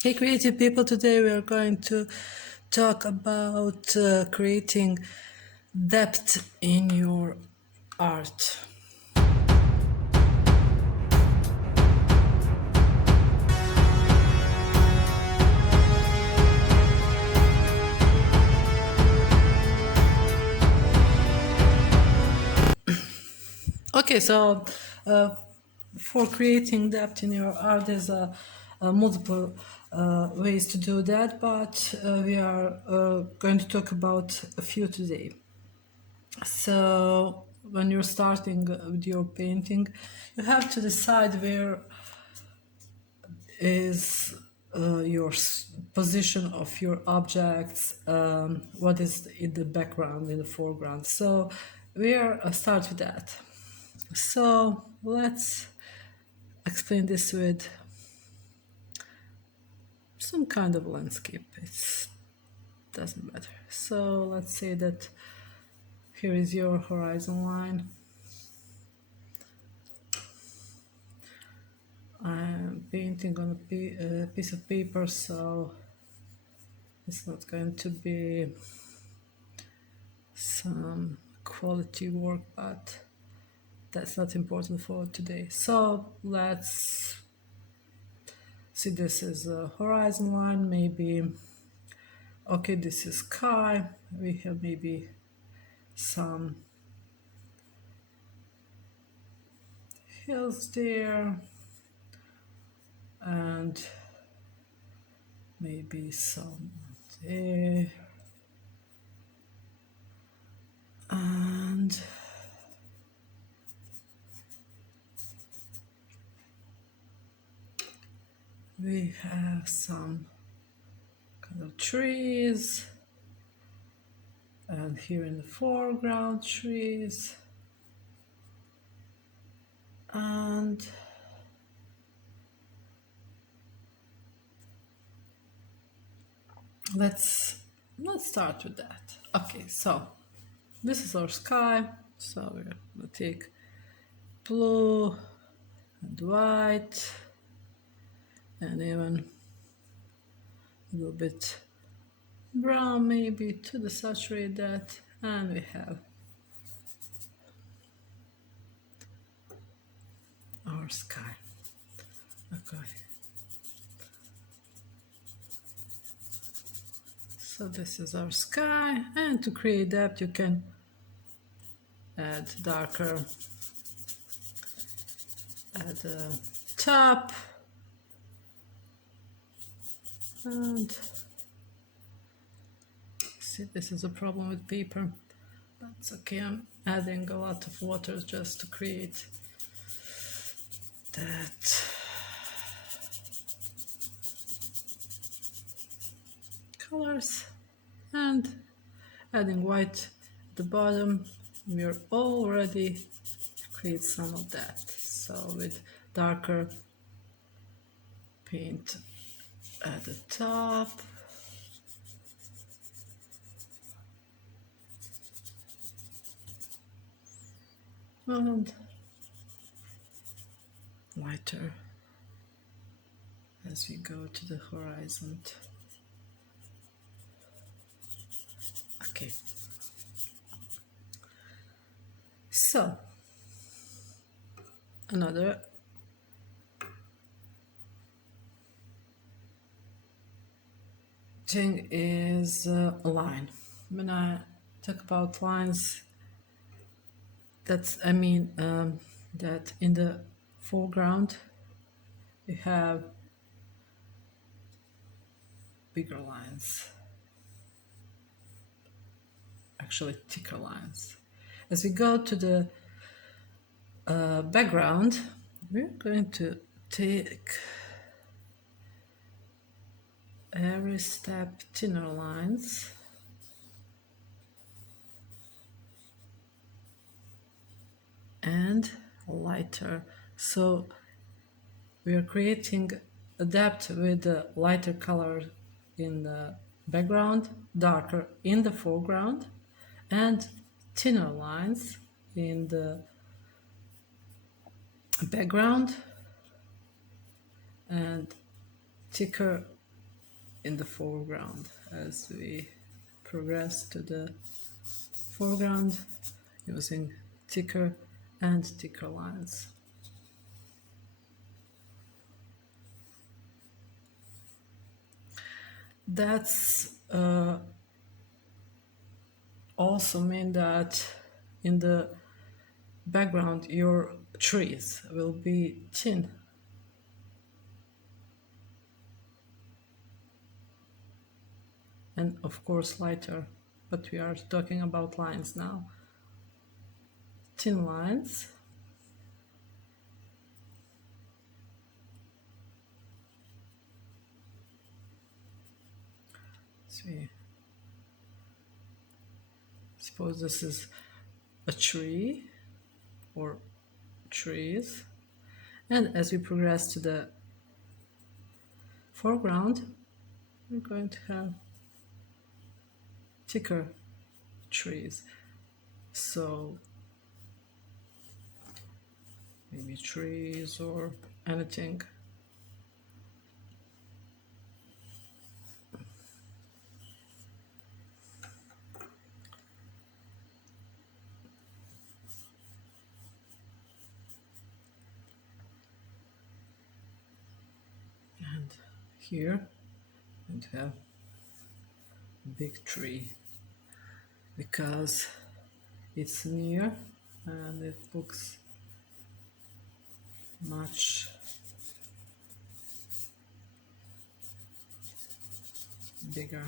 Hey, creative people, today we are going to talk about creating depth in your art. Okay, so uh, for creating depth in your art, there's multiple ways to do that, but we are going to talk about a few today. So, when you're starting with your painting, you have to decide where is your position of your objects, what is in the background, in the foreground. So, we are start with that. So, let's explain this with some kind of landscape. It doesn't matter. So, let's say that here is your horizon line. I'm painting on a piece of paper, so it's not going to be some quality work, but that's not important for today. So let's see, this is a horizon line, maybe, okay, this is sky. We have maybe some hills there, and maybe some there, and we have some kind of trees, and here in the foreground trees, and let's start with that. Okay, so this is our sky. So we're gonna take blue and white and even a little bit brown maybe to saturate that, and we have our sky. Okay, so this is our sky, and to create depth you can add darker at the top, and see, this is a problem with paper. That's okay, I'm adding a lot of water just to create that colors, and adding white at the bottom. We're already create some of that. So with darker paint at the top, and lighter as we go to the horizon. Okay, so another thing is a line. When I talk about lines, that's I mean that in the foreground you have bigger lines, actually thicker lines. As we go to the background, we're going to take every step thinner lines, and lighter. So we are creating a depth with the lighter color in the background, darker in the foreground, and thinner lines in the background and thicker in the foreground. As we progress to the foreground using thicker and thicker lines. That's also mean that in the background your trees will be thin and of course lighter, but we are talking about lines now. Thin lines. See, suppose this is a tree or trees, and as we progress to the foreground, we're going to have thicker trees. So maybe trees or anything. And here I'm going to have a big tree because it's near and it looks much bigger.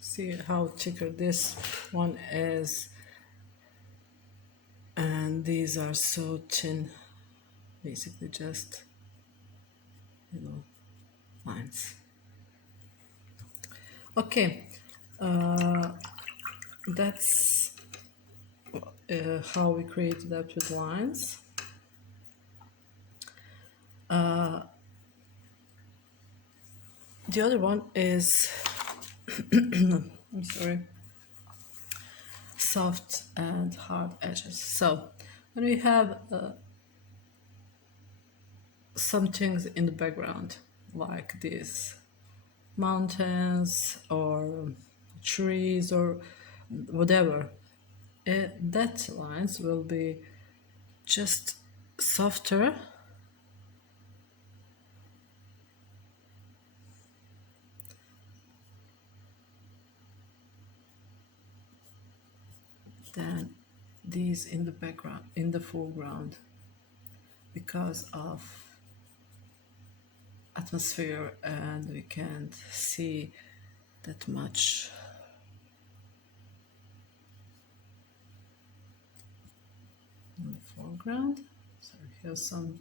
See how thicker this one is, and these are so thin, basically just lines. Okay, that's how we create that with lines. The other one is I'm sorry, soft and hard edges. So when we have some things in the background like these mountains or trees or whatever, that lines will be just softer than these in the background, in the foreground, because of atmosphere and we can't see that much. In the foreground, so here's some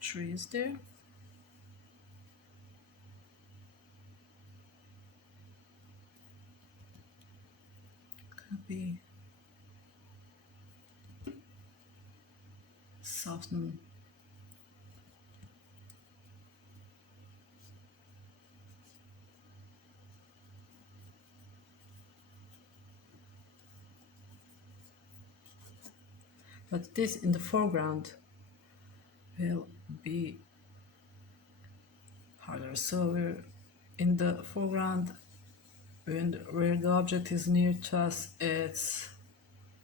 trees there. Could be soften. But this in the foreground will be harder. So we're in the foreground, where the object is near to us,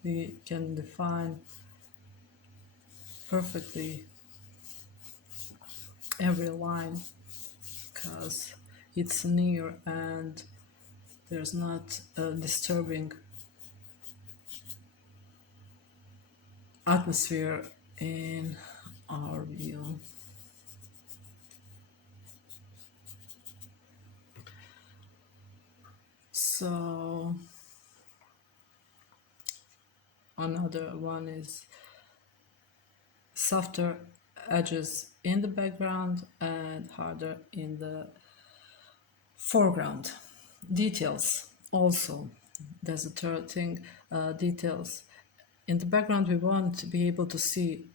we can define perfectly every line because it's near and there's not a disturbing atmosphere in our view. So another one is softer edges in the background and harder in the foreground. Details also. There's a third thing, details. in the background we want to be able to see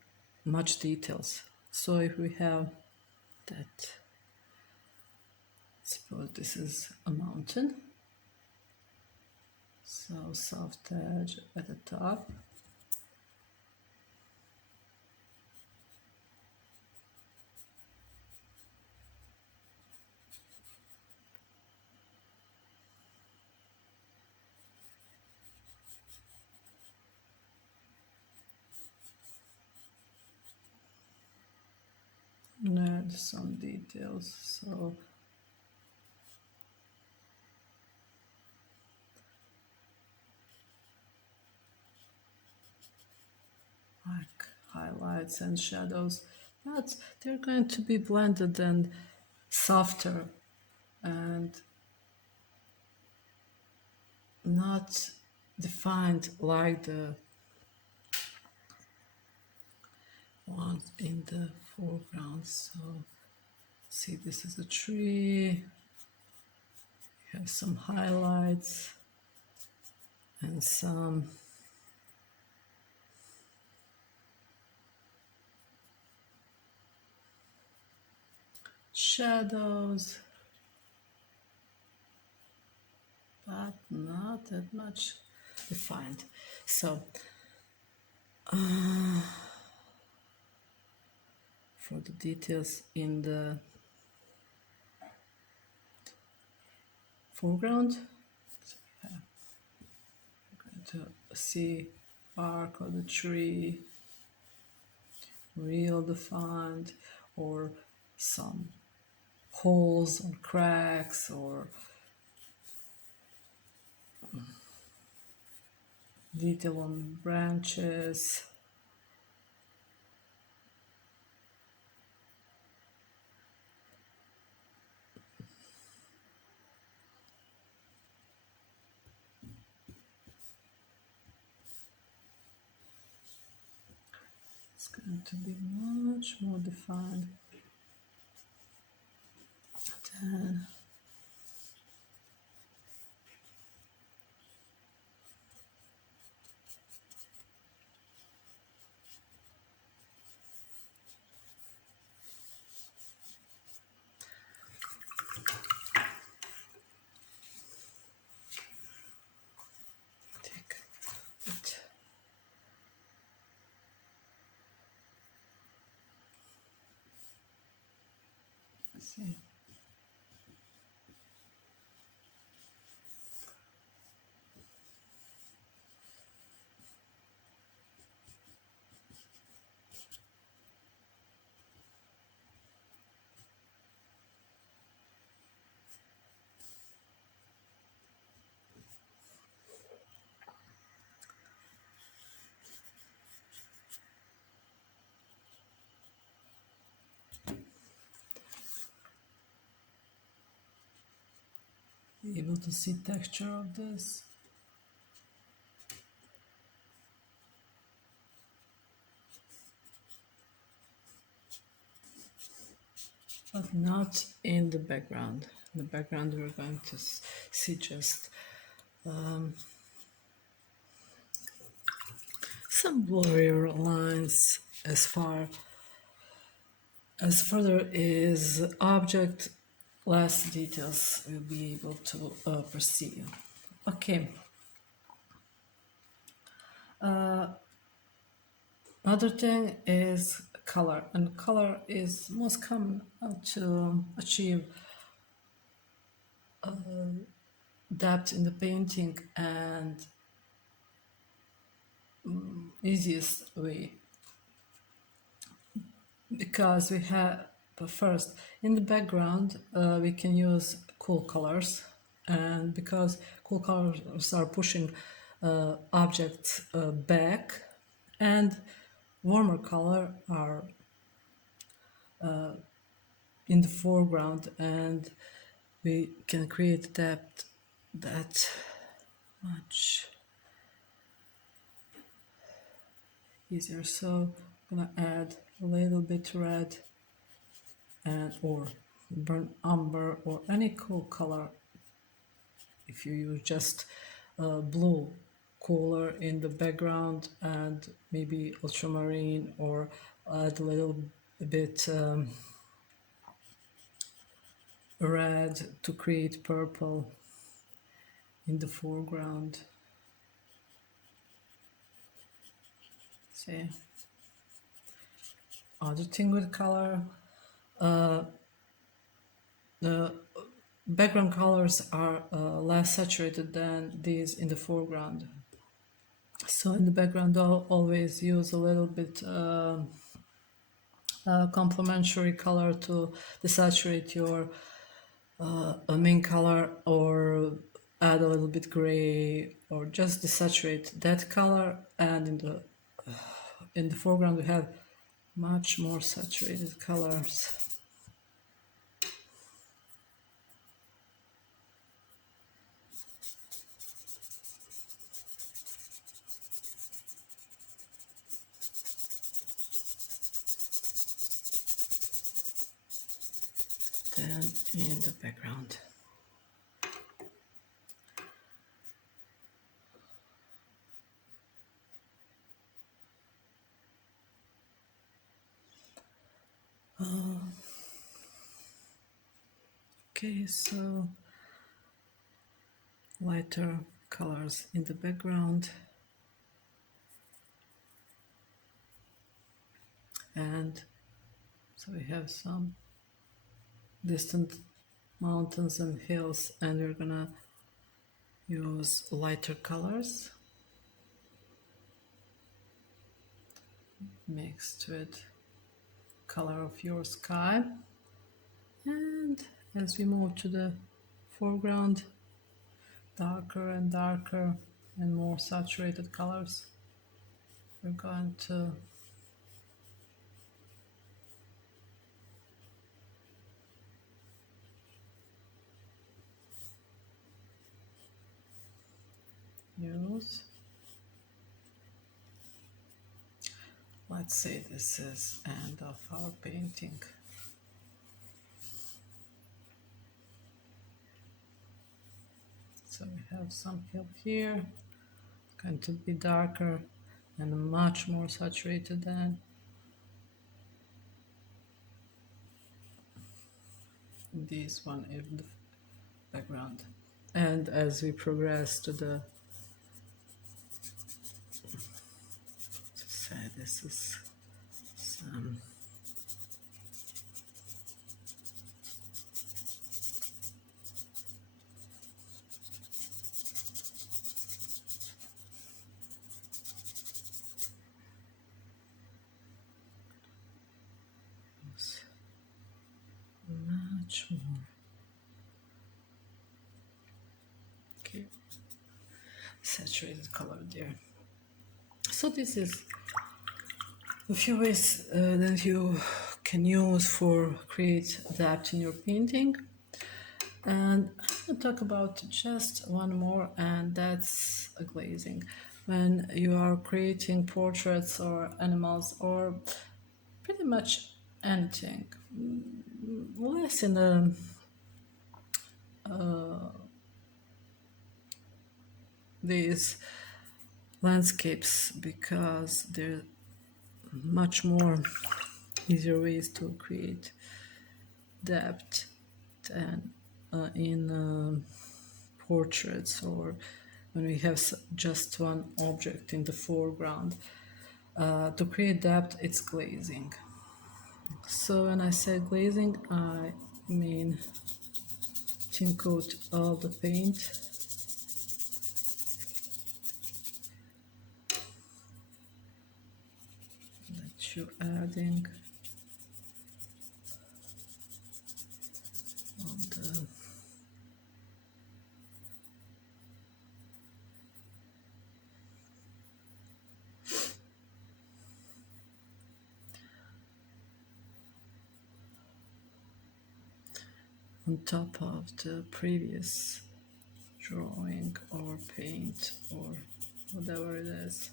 much details. So if we have that, suppose this is a mountain, so soft edge at the top. And add some details. So like highlights and shadows, but they're going to be blended and softer and not defined like the ones in the foreground. So see, this is a tree, you have some highlights and some shadows, but not that much defined. So for the details in the foreground, to see bark of the tree, real defined, or some holes or cracks or detail on branches. It's going to be much more defined. Then take it. See. Be able to see texture of this. But not in the background. In the background we're going to see just some blurrier lines as further is object, less details we'll be able to perceive. Okay. Another thing is color, and color is most common to achieve depth in the painting and easiest way, because we have, but first in the background we can use cool colors, and because cool colors are pushing objects back, and warmer color are in the foreground, and we can create depth that much easier. So I'm gonna add a little bit red and or burnt umber or any cool color. If you use just blue cooler in the background and maybe ultramarine, or add a little bit red to create purple in the foreground. See, other thing with color, the background colors are less saturated than these in the foreground. So in the background, I'll always use a little bit complementary color to desaturate your main color, or add a little bit gray, or just desaturate that color. And in the foreground, we have much more saturated colors. Than in the background. Okay, so lighter colors in the background, and so we have some distant mountains and hills, and we're gonna use lighter colors mixed with color of your sky. And as we move to the foreground, darker and darker and more saturated colors, we're going to use. Let's say this is end of our painting. So we have some hill here, going to be darker and much more saturated than this one in the background. And as we progress to the, say this is some much more. Okay, saturated color there. So this is a few ways that you can use for create depth in your painting. And I'm going to talk about just one more, and that's a glazing. When you are creating portraits or animals or pretty much anything, less in the these landscapes, because there are much more easier ways to create depth than in portraits, or when we have just one object in the foreground. To create depth, it's glazing. So when I say glazing, I mean thin coat all the paint that you're adding on the on top of the previous drawing or paint or whatever it is.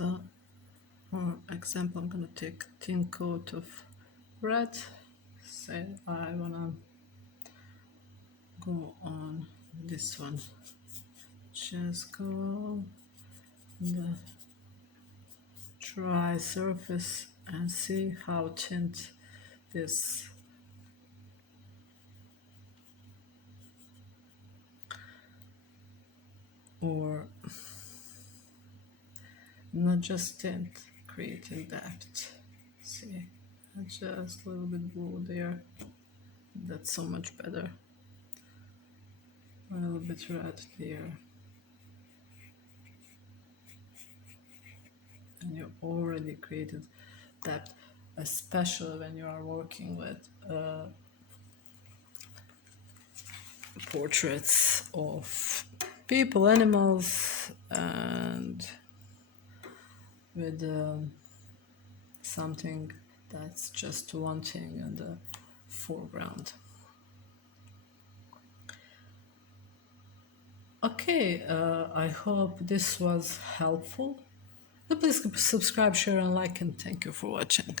So, for example, I'm gonna take thin coat of red. Say I wanna go on this one. Just go on the dry surface and see how tint this. Or not just tint, creating depth. See, just a little bit blue there. That's so much better. A little bit red there. And you already created depth, especially when you are working with portraits of people, animals, and with something that's just one thing in the foreground. Okay, I hope this was helpful. Please subscribe, share, and like, and thank you for watching.